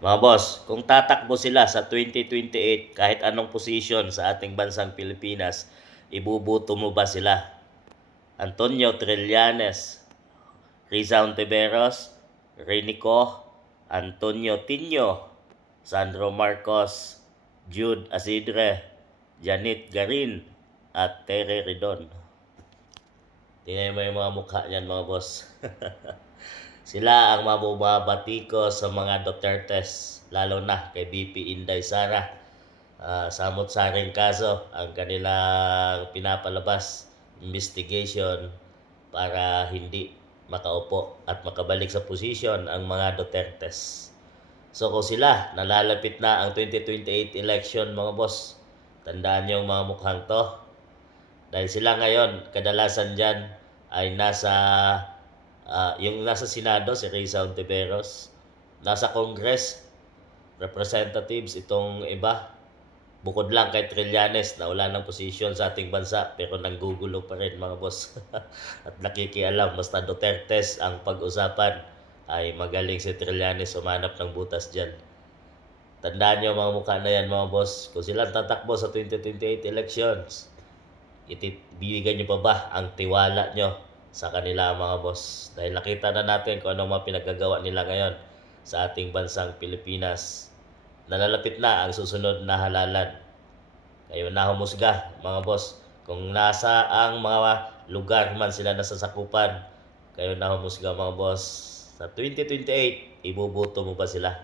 Mga boss, kung tatakbo sila sa 2028 kahit anong posisyon sa ating bansang Pilipinas, ibubuto mo ba sila? Antonio Trillanes, Riza Ontiveros, Renico, Antonio Tino, Sandro Marcos, Jude Asidre, Janet Garin, at Tere Ridon. Tingnan mo yung mga mukha niyan mga boss. Sila ang mabubabati ko sa mga Dutertes, lalo na kay VP Inday Sara. Samot-saring kaso ang kanilang pinapalabas, investigation para hindi makaupo at makabalik sa posisyon ang mga Dutertes. So kung sila, nalalapit na ang 2028 election mga boss, tandaan niyo ang mga mukhang to. Dahil sila ngayon, kadalasan dyan ay yung nasa Senado, si Risa Ontiveros, nasa Congress, representatives, itong iba, bukod lang kay Trillanes na wala ng posisyon sa ating bansa pero nanggugulo pa rin mga boss. At nakikialam, basta Dutertes ang pag-usapan ay magaling si Trillanes humanap ng butas dyan. Tandaan nyo mga mukha na yan mga boss, kung sila tatakbo sa 2028 elections, bibigyan nyo pa ba ang tiwala nyo sa kanila mga boss? Dahil nakita na natin kung anong mga pinagagawa nila ngayon sa ating bansang Pilipinas. Nalalapit na ang susunod na halalan. Kayo na humusga mga boss. Kung nasa ang mga lugar man sila nasasakupan, kayo na humusga mga boss. Sa 2028, ibubuto mo ba sila?